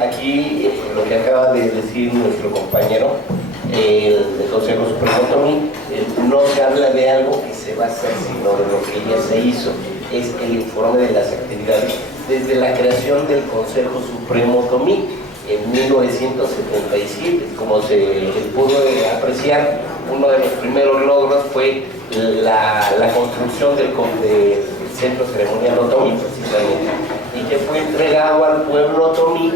aquí lo que acaba de decir nuestro compañero del Consejo Supremo Otomí, no se habla de algo que se va a hacer, sino de lo que ya se hizo. Es el informe de las actividades desde la creación del Consejo Supremo Otomí en 1977. Como se pudo apreciar, uno de los primeros logros fue la construcción del Centro Ceremonial Otomí, precisamente, y que fue entregado al pueblo otomí,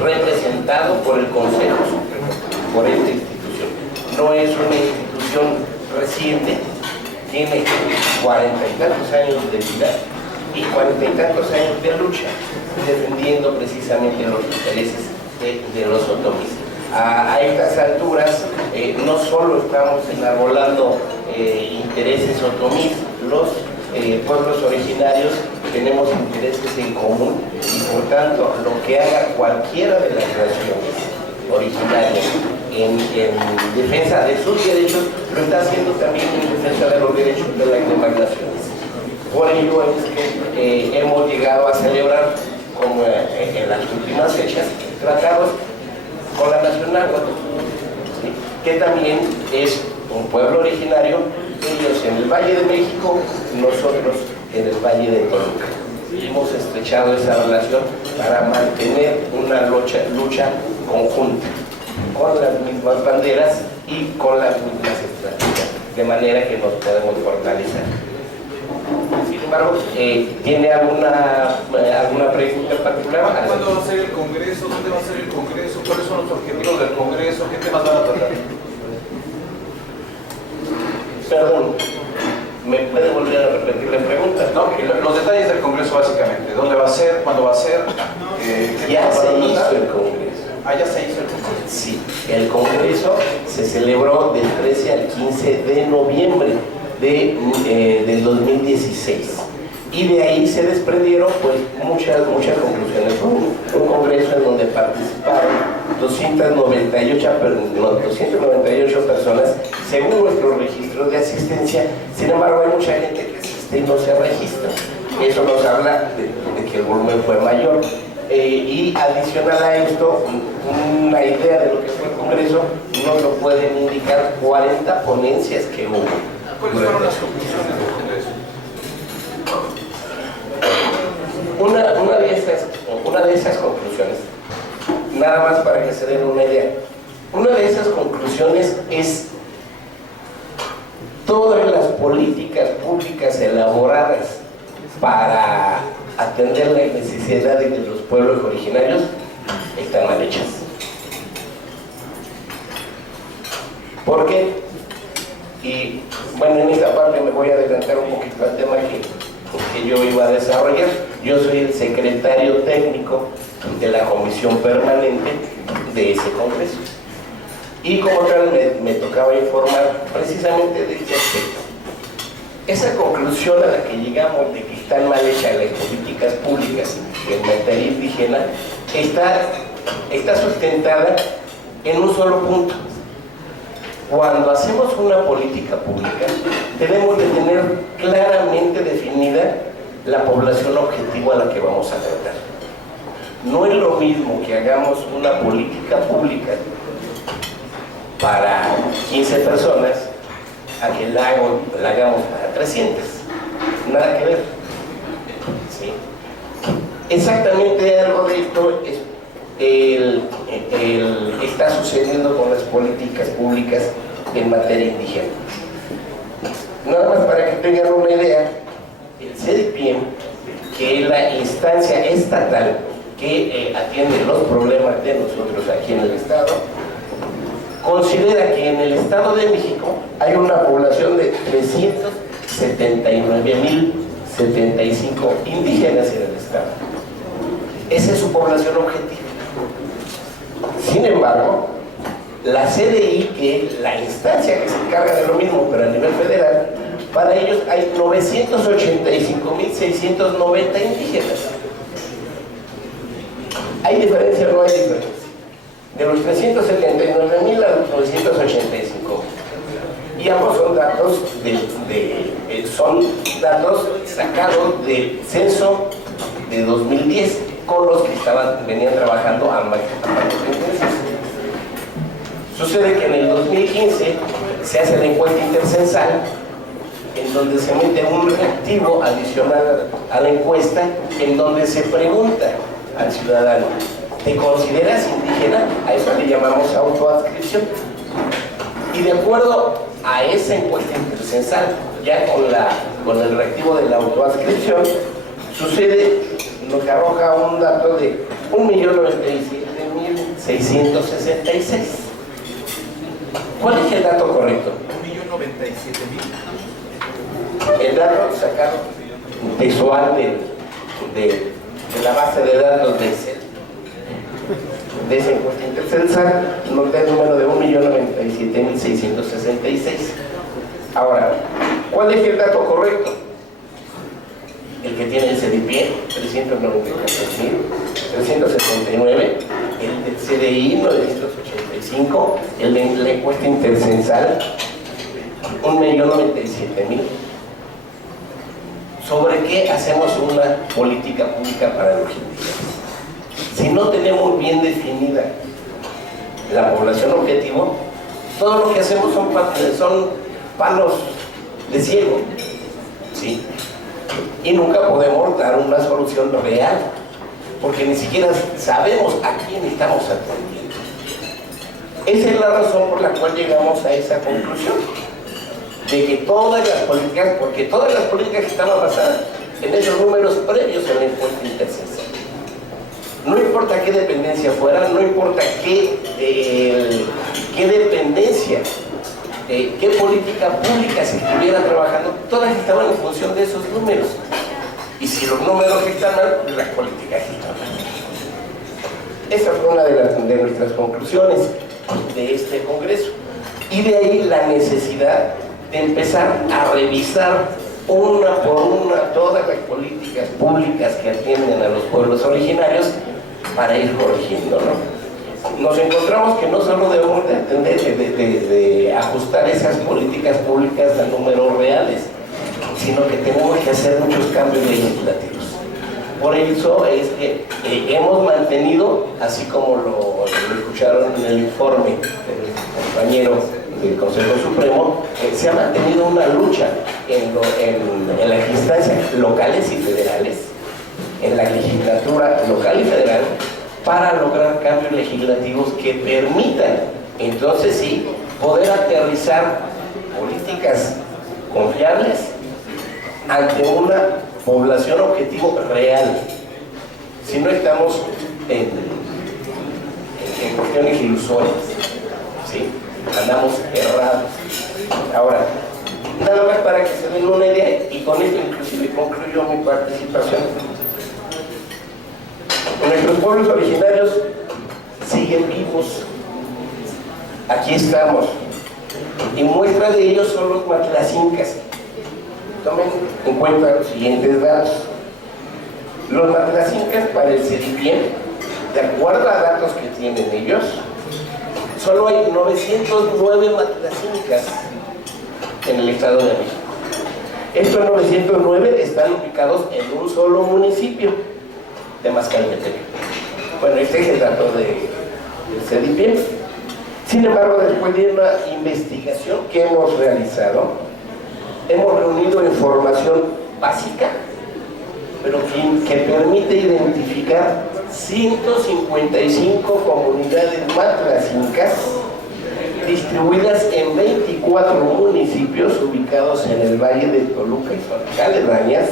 representado por el Consejo Supremo, por esta institución. No es una institución reciente, tiene 40 y tantos años de vida y 40 y tantos años de lucha, defendiendo precisamente los intereses de los otomíes. A estas alturas, no solo estamos enarbolando intereses otomíes, los pueblos originarios tenemos intereses en común y por tanto lo que haga cualquiera de las naciones originarias en defensa de sus derechos, lo está haciendo también en defensa de los derechos de las demás naciones. Por ello es que hemos llegado a celebrar, como en las últimas fechas, tratados con la nación náhuatl, ¿sí?, que también es un pueblo originario, ellos en el Valle de México, nosotros en el Valle de Toluca. Hemos estrechado esa relación para mantener una lucha conjunta, con las mismas banderas y con las mismas estrategias, de manera que nos podemos fortalecer. Sin embargo, ¿tiene alguna pregunta en particular? ¿Cuándo va a ser el Congreso? ¿Dónde va a ser el Congreso? ¿Cuáles son los objetivos del Congreso? ¿Qué temas van a tratar? Perdón, ¿me puede volver a repetir la pregunta? No, los detalles del Congreso básicamente. ¿Dónde va a ser? ¿Cuándo va a ser? Ya se hizo el Congreso. Ah, ya se hizo el Congreso. Sí, el Congreso se celebró del 13 al 15 de noviembre del 2016. Y de ahí se desprendieron pues muchas conclusiones. Fue un congreso en donde participaron 298 personas según nuestro registro de asistencia. Sin embargo, hay mucha gente que asiste y no se registra. Eso nos habla de que el volumen fue mayor. Y adicional a esto, una idea de lo que fue el congreso nos lo pueden indicar 40 ponencias que hubo. ¿Cuáles fueron las conclusiones del Congreso? Una de esas conclusiones, nada más para que se den una idea, una de esas conclusiones es todas las políticas públicas elaboradas para atender las necesidades de los pueblos originarios están mal hechas. ¿Por qué? Y bueno, en esta parte me voy a adelantar un poquito al tema que yo iba a desarrollar. Yo soy el secretario técnico de la comisión permanente de ese congreso. Y como tal me tocaba informar precisamente de ese aspecto. Esa conclusión a la que llegamos de que están mal hechas las políticas públicas en materia indígena está sustentada en un solo punto. Cuando hacemos una política pública, debemos de tener claramente definida la población objetivo a la que vamos a tratar. No es lo mismo que hagamos una política pública para 15 personas a que la hagamos para 300. Nada que ver. ¿Sí? Exactamente algo de esto está sucediendo con las políticas públicas en materia indígena. Nada más para que tengan una idea, el CEDIPIEM, que es la instancia estatal que atiende los problemas de nosotros aquí en el Estado, considera que en el Estado de México hay una población de 379,075 indígenas en el Estado. Esa es su población objetiva. Sin embargo, la CDI, que es la instancia que se encarga de lo mismo, pero a nivel federal, para ellos hay 985,690 indígenas. ¿Hay diferencia o no hay diferencia? De los 379,000 a los 985. Y ambos son datos, son datos sacados del censo de 2010. con los que venían trabajando ambas dependencias. Sucede que en el 2015 se hace la encuesta intercensal, en donde se mete un reactivo adicional a la encuesta, en donde se pregunta al ciudadano: ¿te consideras indígena? A eso le llamamos autoadscripción. Y de acuerdo a esa encuesta intercensal, ya con el reactivo de la autoadscripción, sucede lo que arroja un dato de 1.097.666. ¿Cuál es el dato correcto? 1.097.000. El dato sacado textual de la base de datos de esa encuesta intercensal nos da el número de 1.097.666. Ahora, ¿cuál es el dato correcto? El que tiene el CEDIPIE, 394.379, el del CDI, 985, el de la encuesta intercensal, 1.097.000. ¿Sobre qué hacemos una política pública para los indígenas? Si no tenemos bien definida la población objetivo, todo lo que hacemos son palos de ciego, ¿sí? Y nunca podemos dar una solución real, porque ni siquiera sabemos a quién estamos atendiendo. Esa es la razón por la cual llegamos a esa conclusión, de que todas las políticas, porque todas las políticas estaban basadas en esos números previos a la encuesta intercensal. No importa qué dependencia fuera, no importa qué dependencia, qué política pública se estuviera trabajando, todas estaban en función de esos números. Y si los números están mal, las políticas están mal. Esa fue una de nuestras conclusiones de este Congreso. Y de ahí la necesidad de empezar a revisar una por una todas las políticas públicas que atienden a los pueblos originarios para ir corrigiendo, ¿no? Nos encontramos que no solo debemos de atender, de ajustar esas políticas públicas a números reales, sino que tenemos que hacer muchos cambios legislativos. Por eso es que hemos mantenido, así como lo escucharon en el informe del compañero del Consejo Supremo, se ha mantenido una lucha en las instancias locales y federales, en la legislatura local y federal, para lograr cambios legislativos que permitan, entonces sí, poder aterrizar políticas confiables ante una población objetivo real. Si no estamos en cuestiones ilusorias, ¿sí? Andamos errados. Ahora, nada más para que se den una idea, y con esto inclusive concluyo mi participación. Nuestros pueblos originarios siguen vivos. Aquí estamos. Y muestra de ellos son los matlacincas. Tomen en cuenta los siguientes datos. Los matlacincas para el CEDIPIE, de acuerdo a datos que tienen ellos, solo hay 909 matlacincas en el Estado de México. Estos 909 están ubicados en un solo municipio, de Mascalmetepec. Bueno, este es el dato del CEDIPIE. Sin embargo, después de una investigación que hemos realizado, hemos reunido información básica, pero que permite identificar 155 comunidades matlacincas distribuidas en 24 municipios ubicados en el Valle de Toluca y zonas aledañas,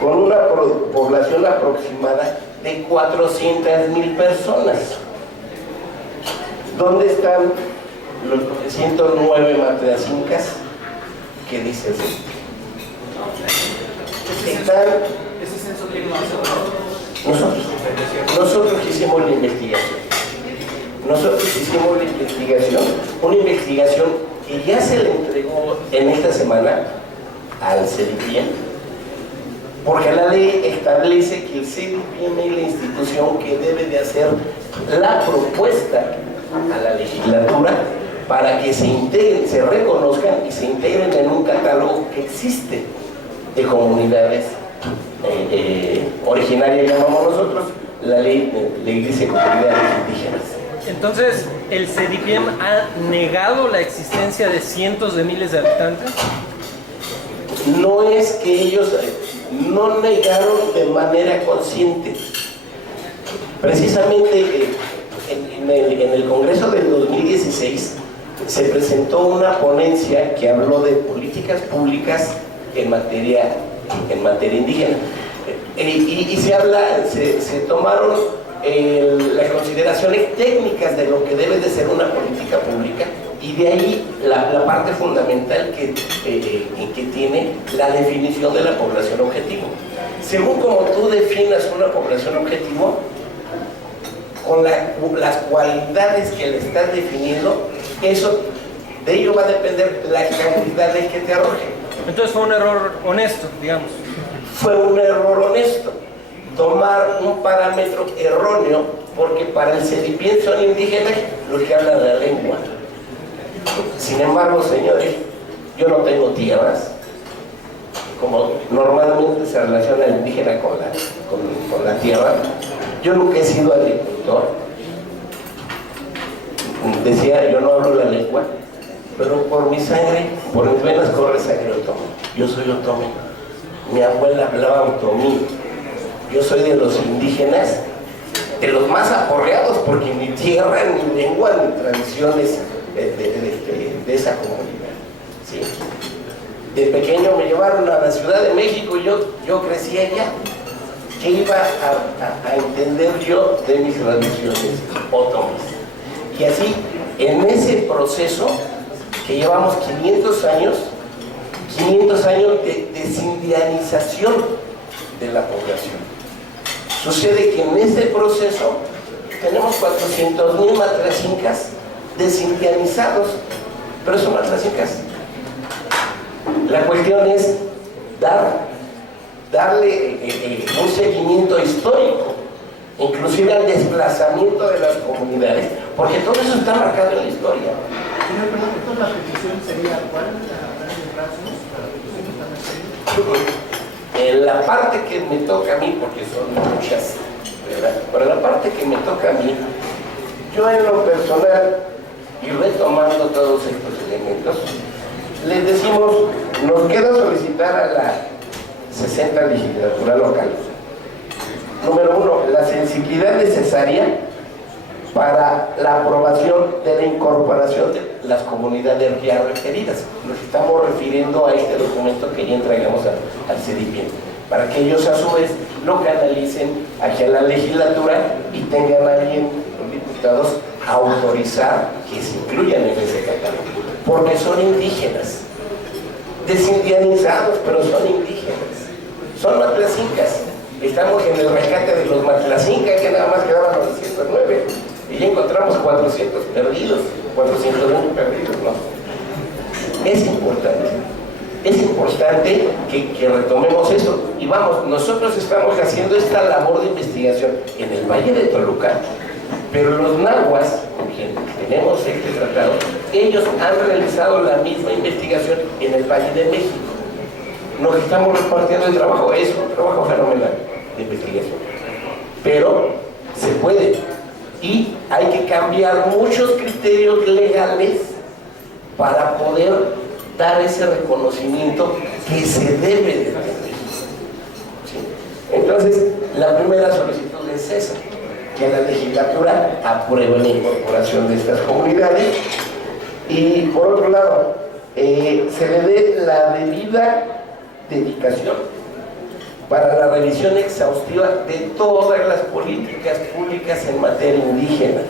con una población aproximada de 400,000 personas. ¿Dónde están los 909 matlacincas que dicen? Están... ¿Ese censo quién lo hace? Nosotros hicimos la investigación. Una investigación que ya se le entregó en esta semana al CEDIPIE, porque la ley establece que el CEDIPIE es la institución que debe de hacer la propuesta a la legislatura para que se integren, se reconozcan y se integren en un catálogo que existe de comunidades originarias, llamamos nosotros, la ley dice comunidades indígenas. Entonces, ¿el CEDIPIEM ha negado la existencia de cientos de miles de habitantes? No es que ellos no negaron de manera consciente. Precisamente en el Congreso del 2016 se presentó una ponencia que habló de políticas públicas en materia indígena. Y se tomaron las consideraciones técnicas de lo que debe de ser una política pública, y de ahí la parte fundamental que tiene la definición de la población objetivo. Según como tú definas una población objetivo, con las cualidades que le estás definiendo, de ello va a depender las cantidades que te arroje. Entonces fue un error honesto, digamos. Fue un error honesto tomar un parámetro erróneo, porque para el CEDIPIEM son indígenas los que hablan la lengua. Sin embargo, señores, yo no tengo tierras, como normalmente se relaciona el indígena con la tierra. Yo nunca he sido agricultor. Decía, yo no hablo la lengua, pero por mi sangre, por mis venas corre sangre otomí. Yo soy otomí. Mi abuela hablaba otomí. Yo soy de los indígenas, de los más aporreados, porque ni tierra, ni lengua, ni tradiciones de esa comunidad. ¿Sí? De pequeño me llevaron a la Ciudad de México y yo crecí allá. ¿Qué iba a entender yo de mis tradiciones otomís? Y así, en ese proceso que llevamos 500 años de desindianización de la población. Sucede que en ese proceso tenemos 400,000 matlacincas desindianizados, pero son matlacincas. La cuestión es darle un seguimiento histórico, inclusive al desplazamiento de las comunidades, porque todo eso está marcado en la historia. Señor, perdón, entonces la petición sería, ¿cuál es la grandes rasgos para la petición que están haciendo? En la parte que me toca a mí, porque son muchas, ¿verdad? Pero la parte que me toca a mí, yo en lo personal, y retomando todos estos elementos, les decimos, nos queda solicitar a la 60 legislatura local. Número 1, la sensibilidad necesaria para la aprobación de la incorporación de las comunidades ya referidas. Nos estamos refiriendo a este documento que ya entregamos al CEDIPIEM, para que ellos a su vez lo canalicen hacia la legislatura y tengan ahí los diputados a autorizar que se incluyan en ese catálogo, porque son indígenas, desindianizados, pero son indígenas, son matlacincas. Estamos en el rescate de los matlacincas, que nada más quedaban 909. Y ya encontramos 400 perdidos, 420 perdidos, ¿no? Es importante que retomemos esto. Y vamos, nosotros estamos haciendo esta labor de investigación en el Valle de Toluca, pero los nahuas, con quien tenemos este tratado, ellos han realizado la misma investigación en el Valle de México. Nos estamos repartiendo el trabajo, es un trabajo fenomenal de investigación. Pero se puede. Y hay que cambiar muchos criterios legales para poder dar ese reconocimiento que se debe de tener. ¿Sí? Entonces, la primera solicitud es esa, que la legislatura apruebe la incorporación de estas comunidades, y por otro lado, se le dé la debida dedicación para la revisión exhaustiva de todas las políticas públicas en materia indígena,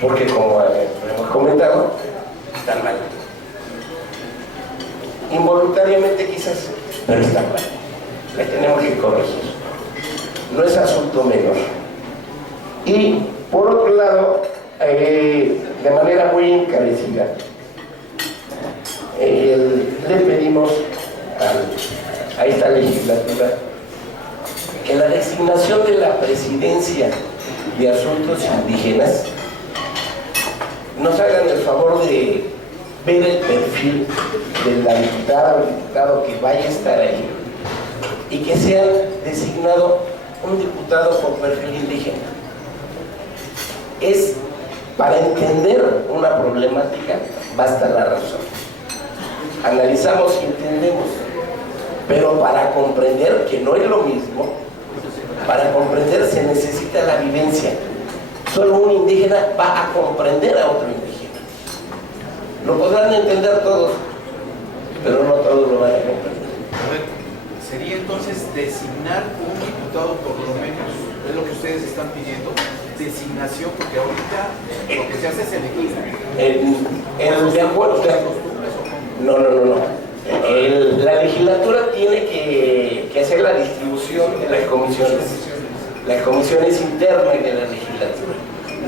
porque como hemos comentado, están mal. Involuntariamente quizás, pero están mal. Las tenemos que corregir. No es asunto menor. Y por otro lado, de manera muy encarecida, le pedimos a esta legislatura que la designación de la presidencia de asuntos indígenas nos hagan el favor de ver el perfil de la diputada o el diputado que vaya a estar ahí, y que sea designado un diputado con perfil indígena. Es para entender una problemática, basta la razón. Analizamos y entendemos, pero para comprender, que no es lo mismo, para comprender se necesita la vivencia. Solo un indígena va a comprender a otro indígena. Lo podrán entender todos, pero no todos lo van a comprender. A ver, sería entonces designar un diputado por lo menos, es lo que ustedes están pidiendo, designación, porque ahorita lo que se hace es elegir. De acuerdo. No. La legislatura tiene que hacer la distribución de las comisiones internas de la legislatura.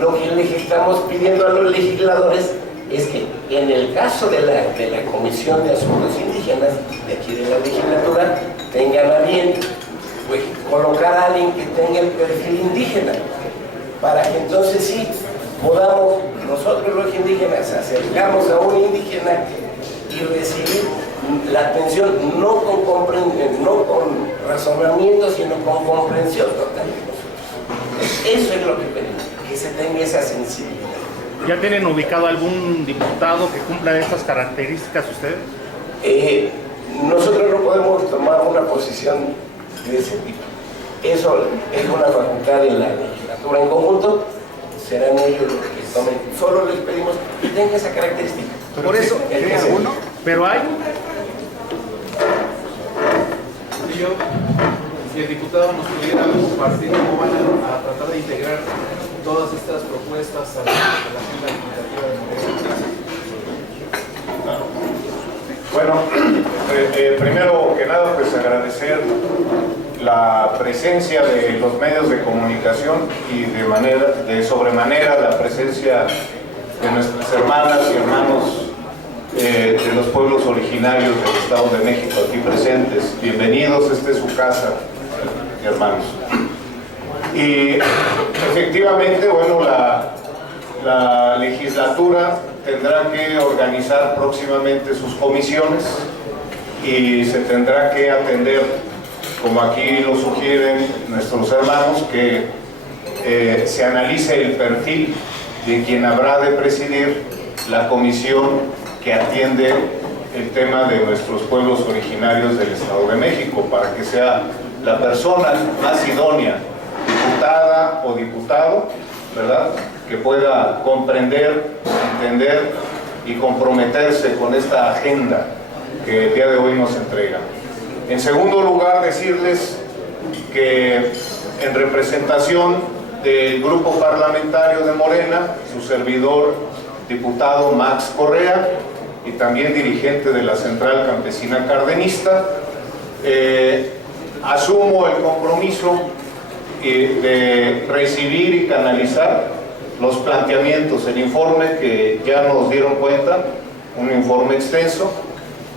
Lo que les estamos pidiendo a los legisladores es que en el caso de la Comisión de Asuntos Indígenas de aquí de la legislatura tengan a bien pues, colocar a alguien que tenga el perfil indígena, para que entonces sí podamos nosotros los indígenas acercarnos a un indígena y recibir la atención no con razonamiento, sino con comprensión total de nosotros. Eso es lo que pedimos, que se tenga esa sensibilidad. ¿Ya tienen ubicado algún diputado que cumpla estas características ustedes? Nosotros no podemos tomar una posición de ese tipo. Eso es una facultad de la legislatura en conjunto, serán ellos los que tomen. Solo les pedimos que tenga esa característica. Por eso, ¿Hay alguno? Pero hay. Si el diputado nos pudiera compartir cómo van a tratar de integrar todas estas propuestas a la agenda legislativa de Morena. Bueno, primero que nada, pues agradecer la presencia de los medios de comunicación y de sobremanera la presencia de nuestras hermanas y hermanos de los pueblos originarios del Estado de México aquí presentes. Bienvenidos, esta es su casa, hermanos. Y efectivamente, bueno, la legislatura tendrá que organizar próximamente sus comisiones y se tendrá que atender, como aquí lo sugieren nuestros hermanos, que se analice el perfil de quien habrá de presidir la comisión que atiende el tema de nuestros pueblos originarios del Estado de México, para que sea la persona más idónea, diputada o diputado, ¿verdad?, que pueda comprender, entender y comprometerse con esta agenda que el día de hoy nos entrega. En segundo lugar, decirles que en representación del grupo parlamentario de Morena, su servidor, diputado Max Correa, y también dirigente de la Central Campesina Cardenista, asumo el compromiso de recibir y canalizar los planteamientos, el informe que ya nos dieron cuenta, un informe extenso,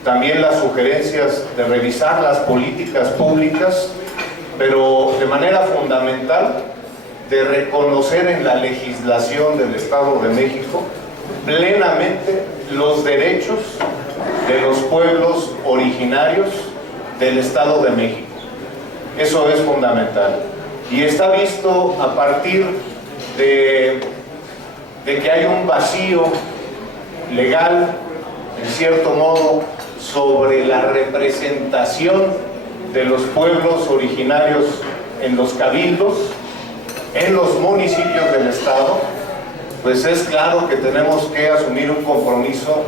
también las sugerencias de revisar las políticas públicas, pero de manera fundamental de reconocer en la legislación del Estado de México plenamente los derechos de los pueblos originarios del Estado de México. Eso es fundamental. Y está visto a partir de que hay un vacío legal, en cierto modo, sobre la representación de los pueblos originarios en los cabildos, en los municipios del Estado. Pues es claro que tenemos que asumir un compromiso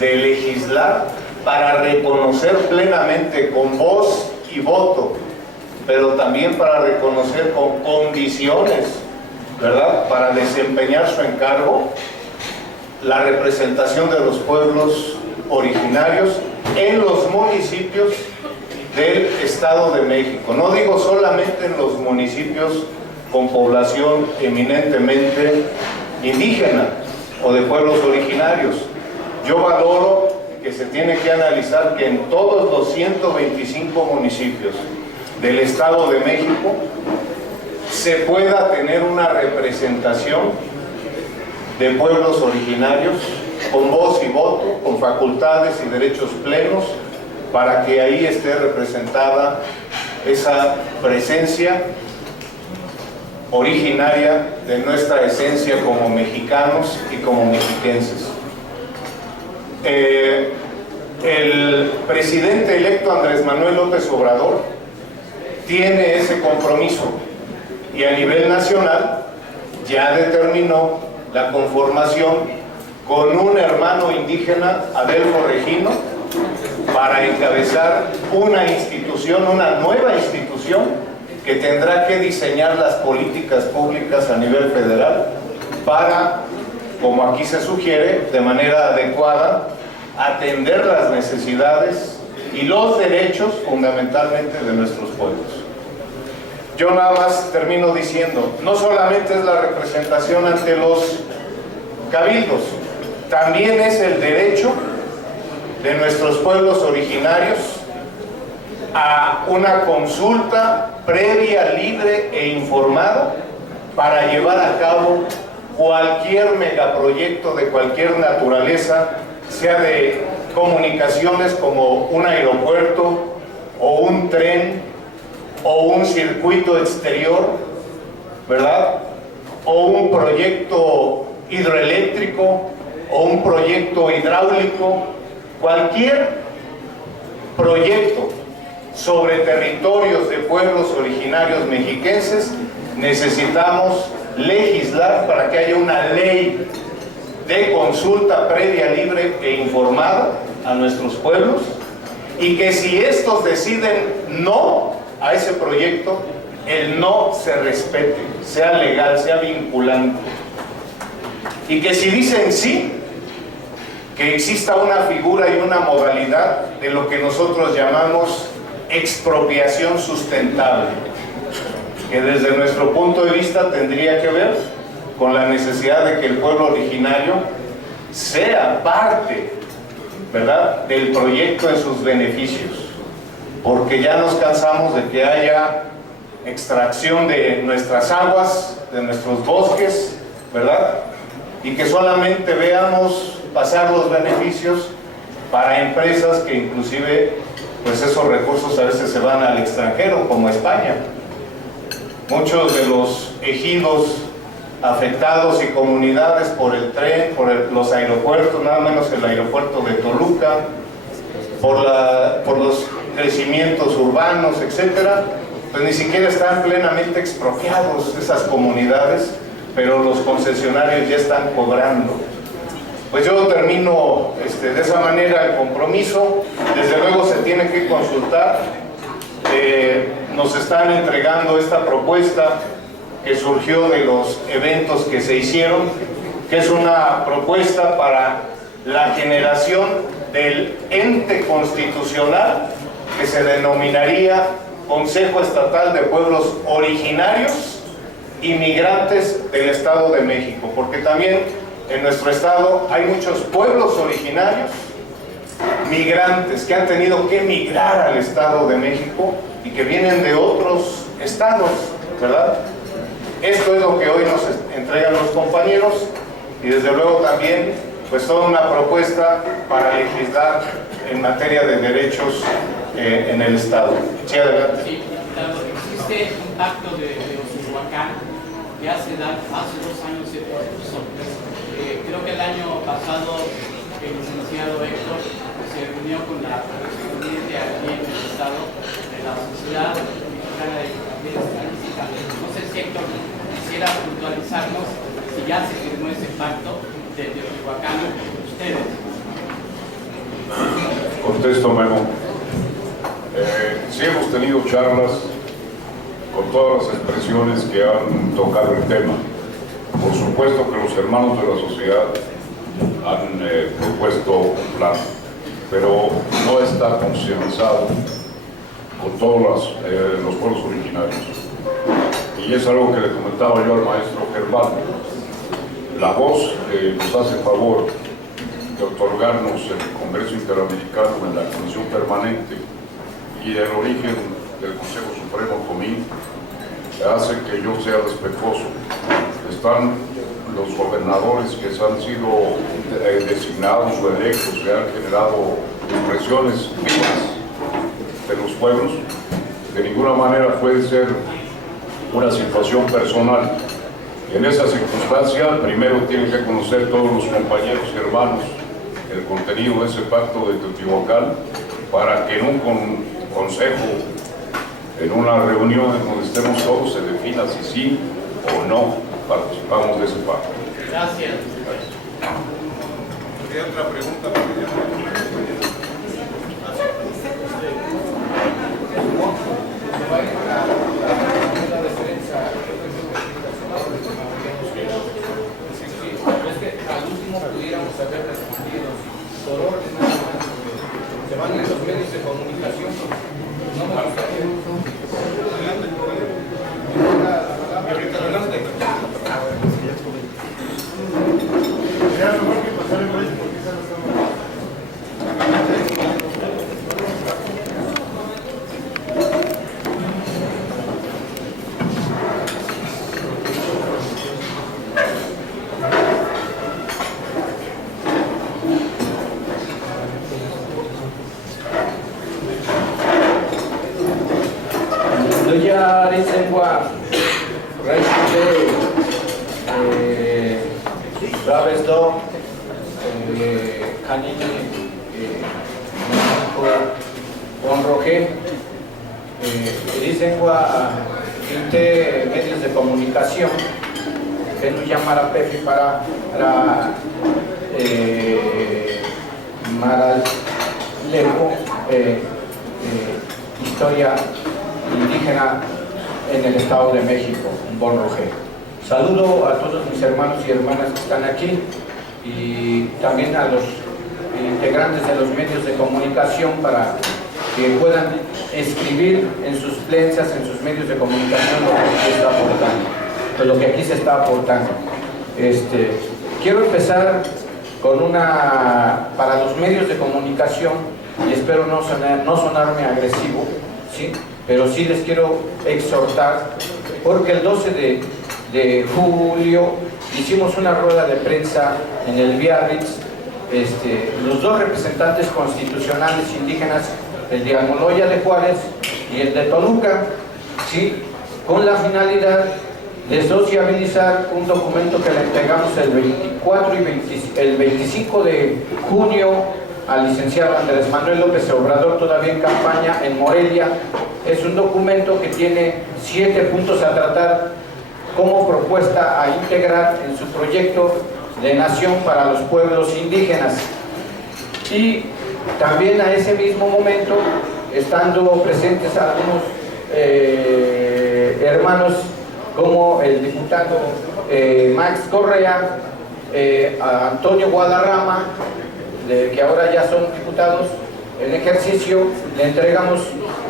de legislar para reconocer plenamente con voz y voto, pero también para reconocer con condiciones, ¿verdad?, para desempeñar su encargo, la representación de los pueblos originarios en los municipios del Estado de México. No digo solamente en los municipios con población eminentemente indígena o de pueblos originarios. Yo valoro que se tiene que analizar que en todos los 125 municipios del Estado de México se pueda tener una representación de pueblos originarios con voz y voto, con facultades y derechos plenos, para que ahí esté representada esa presencia originaria de nuestra esencia como mexicanos y como mexiquenses. El presidente electo Andrés Manuel López Obrador tiene ese compromiso y a nivel nacional ya determinó la conformación con un hermano indígena, Adelfo Regino, para encabezar una institución, una nueva institución que tendrá que diseñar las políticas públicas a nivel federal para, como aquí se sugiere, de manera adecuada, atender las necesidades y los derechos fundamentalmente de nuestros pueblos. Yo nada más termino diciendo, no solamente es la representación ante los cabildos, también es el derecho de nuestros pueblos originarios a una consulta previa, libre e informada para llevar a cabo cualquier megaproyecto de cualquier naturaleza, sea de comunicaciones como un aeropuerto o un tren o un circuito exterior, ¿verdad? O un proyecto hidroeléctrico o un proyecto hidráulico, cualquier proyecto sobre territorios de pueblos originarios mexiquenses, necesitamos legislar para que haya una ley de consulta previa, libre e informada a nuestros pueblos, y que si estos deciden no a ese proyecto, el no se respete, sea legal, sea vinculante, y que si dicen sí, que exista una figura y una modalidad de lo que nosotros llamamos expropiación sustentable, que desde nuestro punto de vista tendría que ver con la necesidad de que el pueblo originario sea parte, ¿verdad?, del proyecto en sus beneficios, porque ya nos cansamos de que haya extracción de nuestras aguas, de nuestros bosques, ¿verdad?, y que solamente veamos pasar los beneficios para empresas que inclusive pues esos recursos a veces se van al extranjero, como España. Muchos de los ejidos afectados y comunidades por el tren, por los aeropuertos, nada menos el aeropuerto de Toluca, por los crecimientos urbanos, etcétera, pues ni siquiera están plenamente expropiados esas comunidades, pero los concesionarios ya están cobrando. Pues yo termino de esa manera el compromiso. Desde luego se tiene que consultar. Nos están entregando esta propuesta que surgió de los eventos que se hicieron, que es una propuesta para la generación del ente constitucional que se denominaría Consejo Estatal de Pueblos Originarios y Migrantes del Estado de México, porque también en nuestro estado hay muchos pueblos originarios, migrantes, que han tenido que migrar al Estado de México y que vienen de otros estados, ¿verdad? Esto es lo que hoy nos entregan los compañeros, y desde luego también pues toda una propuesta para legislar en materia de derechos en el Estado. Sí, adelante. Sí, existe un pacto de Ocoyoacán que hace 2 años se propuso. Creo que el año pasado el licenciado Héctor se reunió con la correspondiente aquí en el Estado de la Sociedad Mexicana de Estadística. No sé si Héctor quisiera puntualizarnos si ya se firmó ese pacto de Teotihuacán con ustedes. Contesto, Memo. Sí hemos tenido charlas con todas las expresiones que han tocado el tema. Por supuesto que los hermanos de la sociedad han propuesto un plan, pero no está consensuado con todos los pueblos originarios. Y es algo que le comentaba yo al maestro Germán. La voz nos hace favor de otorgarnos el Congreso Interamericano en la Comisión Permanente y el origen del Consejo Supremo Comín hace que yo sea respetuoso. Están los gobernadores que han sido designados o electos, que han generado expresiones vivas de los pueblos. De ninguna manera puede ser una situación personal. En esa circunstancia, primero tienen que conocer todos los compañeros y hermanos el contenido de ese pacto de Teotihuacán, para que en un consejo, en una reunión en donde estemos todos, se defina si sí o no participamos de ese pacto. Gracias. ¿Tiene otra pregunta? Al último pudiéramos haber respondido por orden nada más. Se van en los medios de comunicación. No me gustaría. Era mejor que pasara por eso porque esa no estamos. Doña Arizengua, Reyes Raves do, Canini, Bonroje, Arizengua, Inte medios de comunicación, que nos llamará Pepe para Maralejo, historia indígena en el Estado de México, Bonroje. Saludo a todos mis hermanos y hermanas que están aquí y también a los integrantes de los medios de comunicación para que puedan escribir en sus plensas, en sus medios de comunicación lo que aquí se está aportando. Quiero empezar con para los medios de comunicación, y espero no sonarme agresivo, ¿sí? Pero sí les quiero exhortar, porque el 12 de julio hicimos una rueda de prensa en el Biarritz, los dos representantes constitucionales indígenas, el de Almoloya de Juárez y el de Toluca, ¿sí? Con la finalidad de sociabilizar un documento que le entregamos el 25 de junio al licenciado Andrés Manuel López Obrador, todavía en campaña en Morelia. Es un documento que tiene 7 puntos a tratar como propuesta a integrar en su proyecto de nación para los pueblos indígenas. Y también a ese mismo momento, estando presentes algunos hermanos como el diputado Max Correa, a Antonio Guadarrama, que ahora ya son diputados en ejercicio, le entregamos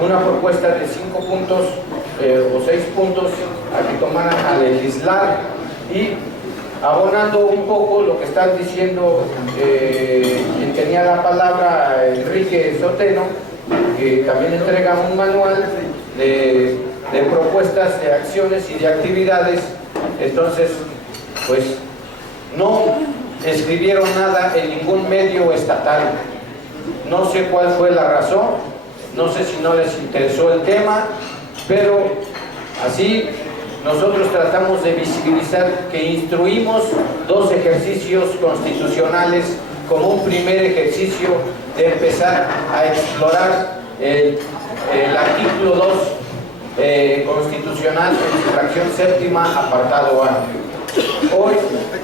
una propuesta de 5 puntos o 6 puntos a que tomaran a legislar, y abonando un poco lo que están diciendo quien tenía la palabra, Enrique Soteno, que también entrega un manual de propuestas de acciones y de actividades. Entonces, pues no escribieron nada en ningún medio estatal. No sé cuál fue la razón, no sé si no les interesó el tema, pero así nosotros tratamos de visibilizar que instruimos 2 ejercicios constitucionales como un primer ejercicio de empezar a explorar el artículo 2 constitucional en su fracción 7ª, apartado A. Hoy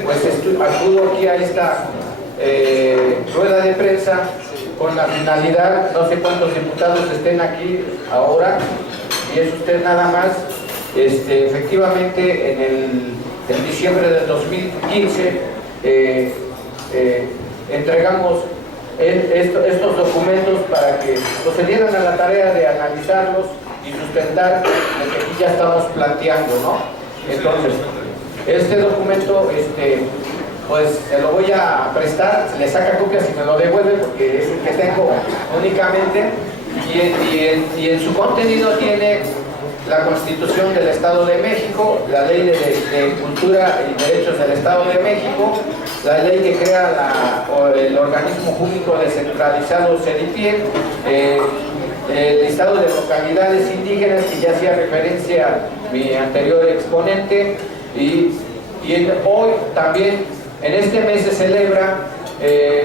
pues acudo aquí a esta rueda de prensa con la finalidad, no sé cuántos diputados estén aquí ahora, y es usted nada más. Efectivamente en diciembre del 2015 entregamos estos documentos para que se dieran a la tarea de analizarlos y sustentar lo que aquí ya estamos planteando, ¿no? Entonces, este documento, pues se lo voy a prestar, se le saca copias y me lo devuelve porque es el que tengo únicamente, y en su contenido tiene la Constitución del Estado de México, la Ley de Cultura y Derechos del Estado de México, la ley que crea el organismo público descentralizado CEDIPIEN, el listado de localidades indígenas que ya hacía referencia mi anterior exponente, y hoy también en este mes se celebra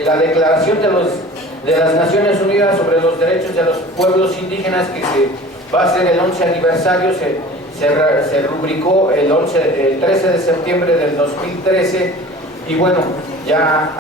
la declaración de las Naciones Unidas sobre los derechos de los pueblos indígenas, que va a ser el 11 aniversario, se rubricó el 13 de septiembre del 2013, y bueno, ya